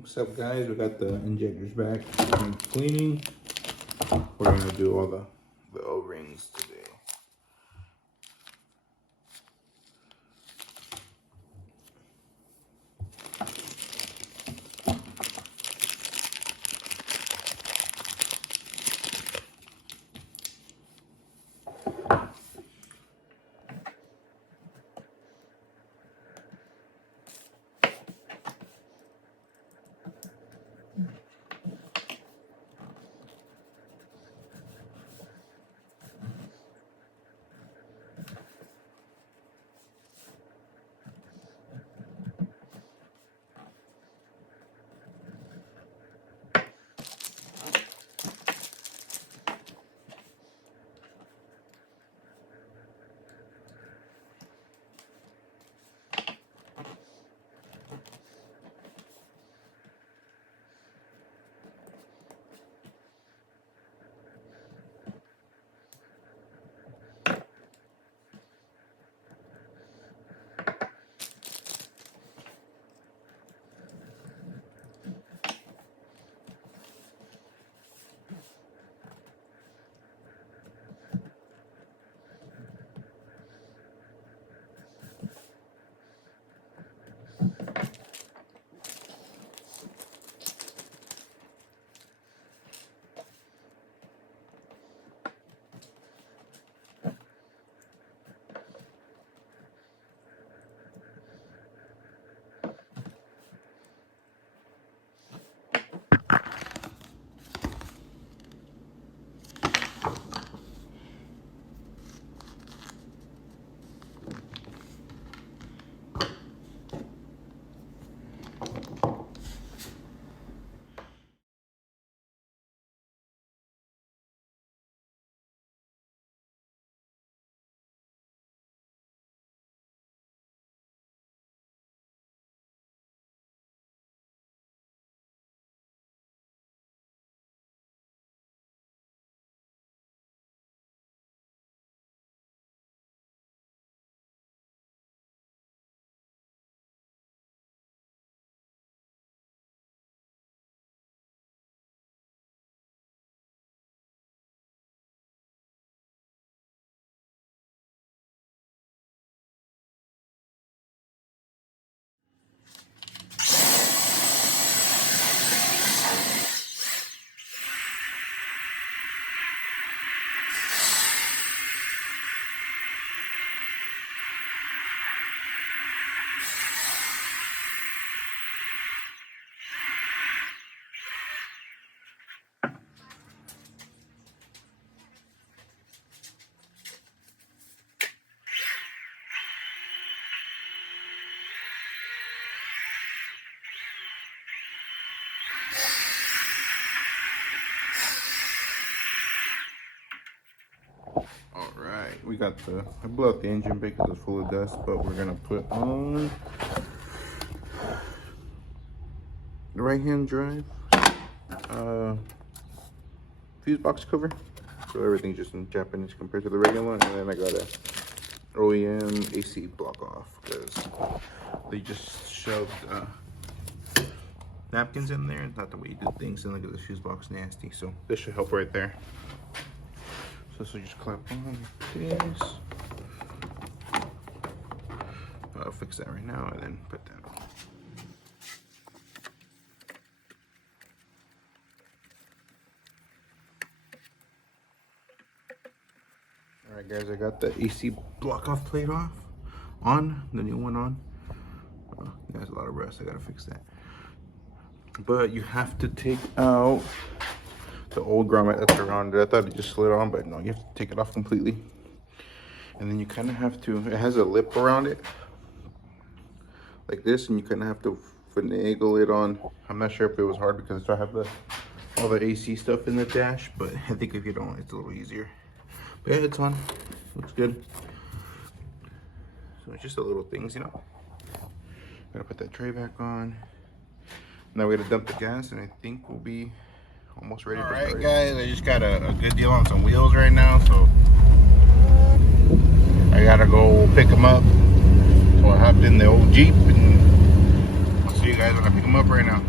What's up, guys? We got the injectors back and cleaning. We're gonna do all the O-rings today. Alright, we got I blew out the engine bay because it's full of dust, but we're gonna put on the right hand drive fuse box cover. So everything's just in Japanese compared to the regular one. And then I got a OEM AC block off because they just shoved napkins in there. It's not the way you do things, and look at the fuse box nasty. So this should help right there. So this will just clap on like this. I'll fix that right now and then put that on. Alright guys, I got the AC block off plate off. The new one on. There's a lot of rust, I gotta fix that. But you have to take out the old grommet that's around it. I thought it just slid on, but no, you have to take it off completely. And then you kind of have to, it has a lip around it like this, and you kind of have to finagle it on. I'm not sure if it was hard because I have all the AC stuff in the dash, but I think if you don't, it's a little easier. But yeah, it's on, looks good. So it's just the little things, you know. Gotta put that tray back on. Now we're gonna dump the gas, and I think we'll be almost ready. All right, guys, I just got a good deal on some wheels right now, so I gotta go pick them up. So I hopped in the old Jeep, and I'll see you guys when I pick them up right now.